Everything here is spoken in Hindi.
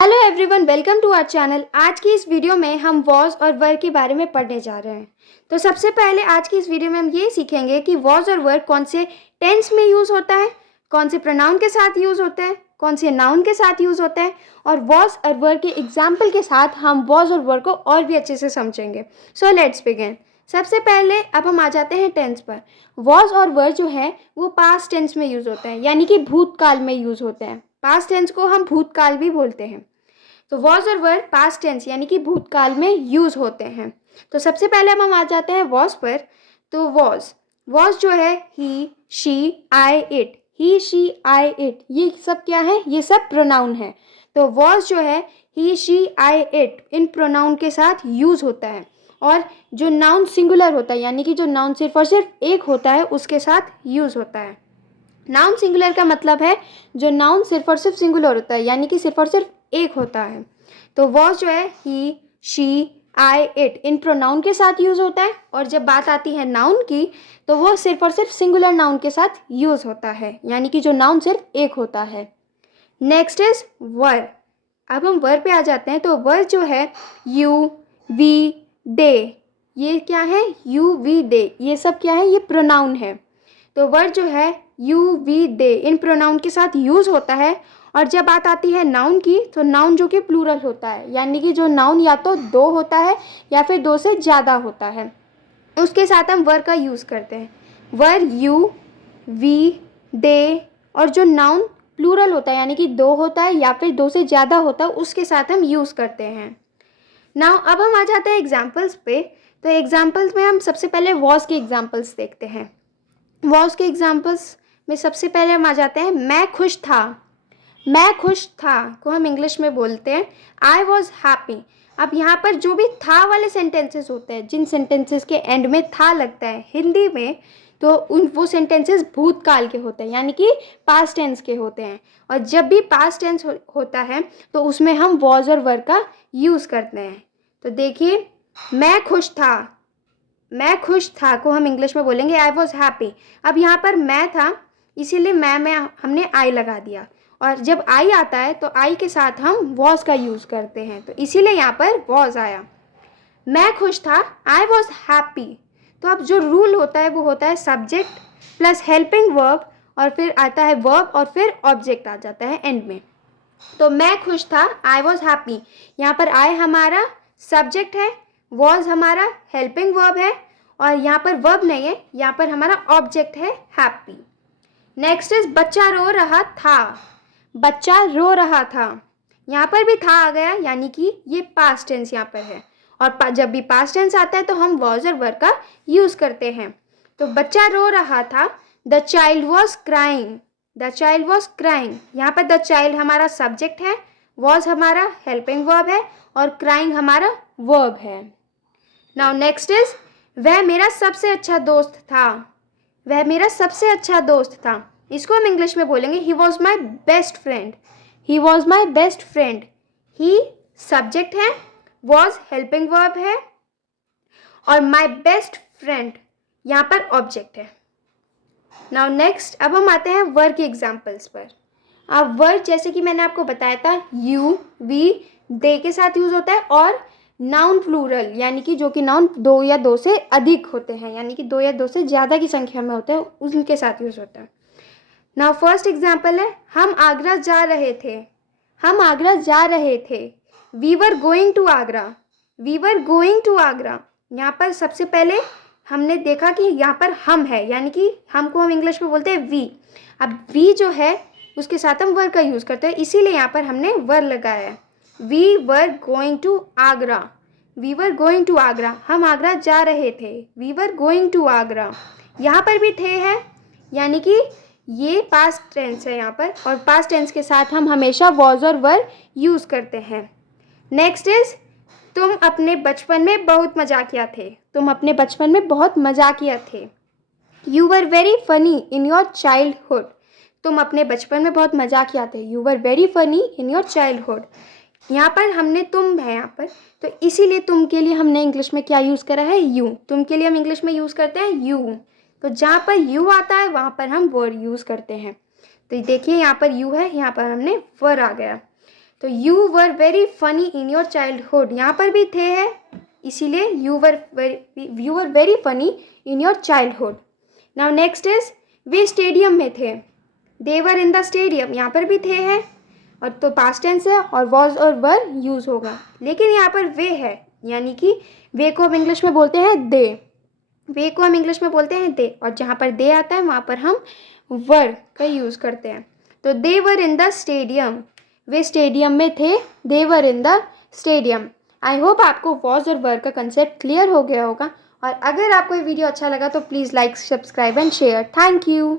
Hello everyone, welcome to our channel. आज की इस वीडियो में हम वॉज और वर के बारे में पढ़ने जा रहे हैं। तो सबसे पहले आज की इस वीडियो में हम ये सीखेंगे कि वॉज और वर कौन से टेंस में यूज़ होता है, कौन से प्रोनाउन के साथ यूज़ होता है, कौन से नाउन के साथ यूज़ होता है, और वॉज और वर के एग्जाम्पल के साथ हम वॉज और वर को और भी अच्छे से समझेंगे। So let's begin. सबसे पहले अब हम आ जाते हैं टेंस पर। वॉज और वर जो है वो पास्ट टेंस में यूज़ होता है, यानी कि भूतकाल में यूज़ होते हैं। पास्ट टेंस को हम भूतकाल भी बोलते हैं। तो वॉज और वर पास्ट टेंस यानी कि भूतकाल में यूज होते हैं। तो सबसे पहले हम आ जाते हैं वॉज पर। तो वॉज जो है he, she, I, it, he, she, I, it, ये सब क्या है? ये सब प्रोनाउन है। तो वॉज जो है ही, शी, आई, इट इन प्रोनाउन के साथ यूज होता है। और जो नाउन सिंगुलर होता है यानी कि जो नाउन सिर्फ और सिर्फ एक होता है उसके साथ यूज होता है। नाउन सिंगुलर का मतलब है जो नाउन सिर्फ और सिर्फ सिंगुलर होता है यानी कि सिर्फ और सिर्फ एक होता है। तो वॉज जो है ही, शी, आई, इट इन प्रोनाउन के साथ यूज होता है। और जब बात आती है नाउन की तो वो सिर्फ और सिर्फ सिंगुलर नाउन के साथ यूज होता है यानी कि जो नाउन सिर्फ एक होता है। नेक्स्ट इज वर। अब हम वर पे आ जाते हैं। तो वर जो है यू, वी, दे, ये क्या है? यू, वी, दे, ये सब क्या है? ये प्रोनाउन है। तो वर्ड जो है यू, वी, दे इन प्रोनाउन के साथ यूज होता है। और जब बात आती है नाउन की तो नाउन जो कि प्लूरल होता है यानी कि जो नाउन या तो दो होता है या फिर दो से ज़्यादा होता है, उसके साथ हम वर का यूज़ करते हैं। वर यू, वी, दे, और जो नाउन प्लूरल होता है यानी कि दो होता है या फिर दो से ज़्यादा होता है उसके साथ हम यूज़ करते हैं। नाउ अब हम आ जाते हैं एग्जाम्पल्स पे। तो एग्जाम्पल्स में हम सबसे पहले वॉज के एग्जाम्पल्स देखते हैं। वॉज के एग्जाम्पल्स में सबसे पहले हम आ जाते हैं मैं खुश था। मैं खुश था को हम इंग्लिश में बोलते हैं आई वॉज हैप्पी। अब यहाँ पर जो भी था वाले सेंटेंसेस होते हैं, जिन सेंटेंसेस के एंड में था लगता है हिंदी में, तो वो सेंटेंसेस भूतकाल के होते हैं यानी कि पास्ट टेंस के होते हैं। और जब भी पास्ट टेंस होता है तो उसमें हम वॉज और वर का यूज़ करते हैं। तो देखिए, मैं खुश था, मैं खुश था को हम इंग्लिश में बोलेंगे आई वॉज हैप्पी। अब यहाँ पर मैं था इसीलिए मैं हमने आई लगा दिया, और जब आई आता है तो आई के साथ हम वॉज का यूज़ करते हैं, तो इसीलिए यहाँ पर वॉज आया। मैं खुश था, आई वॉज हैप्पी। तो अब जो रूल होता है वो होता है सब्जेक्ट प्लस हेल्पिंग वर्ब, और फिर आता है वर्ब और फिर ऑब्जेक्ट आ जाता है एंड में। तो मैं खुश था, आई वॉज हैप्पी, यहाँ पर आई हमारा सब्जेक्ट है, वॉज हमारा हेल्पिंग वर्ब है, और यहाँ पर वर्ब नहीं है, यहाँ पर हमारा ऑब्जेक्ट है हैप्पी। नेक्स्ट इज बच्चा रो रहा था। बच्चा रो रहा था, यहाँ पर भी था आ गया यानी कि ये पास्ट टेंस यहाँ पर है। और जब भी पास्ट टेंस आता है तो हम वॉज और वर का यूज़ करते हैं। तो बच्चा रो रहा था, the child was crying. The child was crying, यहाँ पर द चाइल्ड हमारा सब्जेक्ट है, वॉज हमारा हेल्पिंग वर्ब है, और क्राइंग हमारा वर्ब है। नाउ नेक्स्ट इज वह मेरा सबसे अच्छा दोस्त था। वह मेरा सबसे अच्छा दोस्त था, इसको हम इंग्लिश में बोलेंगे he was my best friend. He was my best friend, he subject है, वॉज हेल्पिंग वर्ब है, और माई बेस्ट फ्रेंड यहाँ पर ऑब्जेक्ट है। नाउ नेक्स्ट अब हम आते हैं वर के एग्जाम्पल्स पर। अब वर जैसे कि मैंने आपको बताया था यू, वी, दे के साथ यूज होता है, और नाउन प्लूरल यानी कि जो कि नाउन दो या दो से अधिक होते हैं यानी कि दो या दो से ज़्यादा की संख्या में होते हैं उनके साथ यूज होता है। नाउ फर्स्ट एग्जाम्पल है हम आगरा जा रहे थे। हम आगरा जा रहे थे, we were going to Agra. We were going to Agra, यहाँ पर सबसे पहले हमने देखा कि यहाँ पर हम है यानी कि हम को हम इंग्लिश में बोलते हैं वी। अब वी जो है उसके साथ हम वर का यूज़ करते हैं, इसीलिए यहाँ पर हमने वर लगाया है। We were going to Agra. We were going to Agra, हम आगरा जा रहे थे, we were going to Agra. यहाँ पर भी थे है यानी कि ये पास्ट टेंस है यहाँ पर, और पास्ट टेंस के साथ हम हमेशा वॉज और वर यूज़ करते हैं। नेक्स्ट इज तुम अपने बचपन में बहुत मजाकिया थे। तुम अपने बचपन में बहुत मजाकिया थे, you were very funny in your childhood. तुम अपने बचपन में बहुत मजाकिया थे, you were very funny in your childhood. यहाँ पर हमने तुम है यहाँ पर, तो इसीलिए तुम के लिए हमने इंग्लिश में क्या यूज़ करा है? यू। तुम के लिए हम इंग्लिश में यूज़ करते हैं यू। तो जहाँ पर यू आता है वहाँ पर हम वर यूज़ करते हैं। तो देखिए यहाँ पर यू है, यहाँ पर हमने वर आ गया। तो you were very funny in your childhood, यहाँ पर भी थे है, इसीलिए you were very funny in your childhood. Now next is way stadium में थे, they were in the stadium, यहाँ पर भी थे है और तो पास्ट टेंस है और वॉज और वर यूज़ होगा, लेकिन यहाँ पर वे है, यानी कि वे को हम इंग्लिश में बोलते हैं दे, वे को हम इंग्लिश में बोलते हैं दे, और जहाँ पर दे आता है वहाँ पर हम वर का यूज़ करते हैं। तो they were in the stadium, वे स्टेडियम में थे, they were in the stadium. I hope आपको वॉज और वर का कंसेप्ट क्लियर हो गया होगा, और अगर आपको ये वीडियो अच्छा लगा तो please like, subscribe and share. Thank you.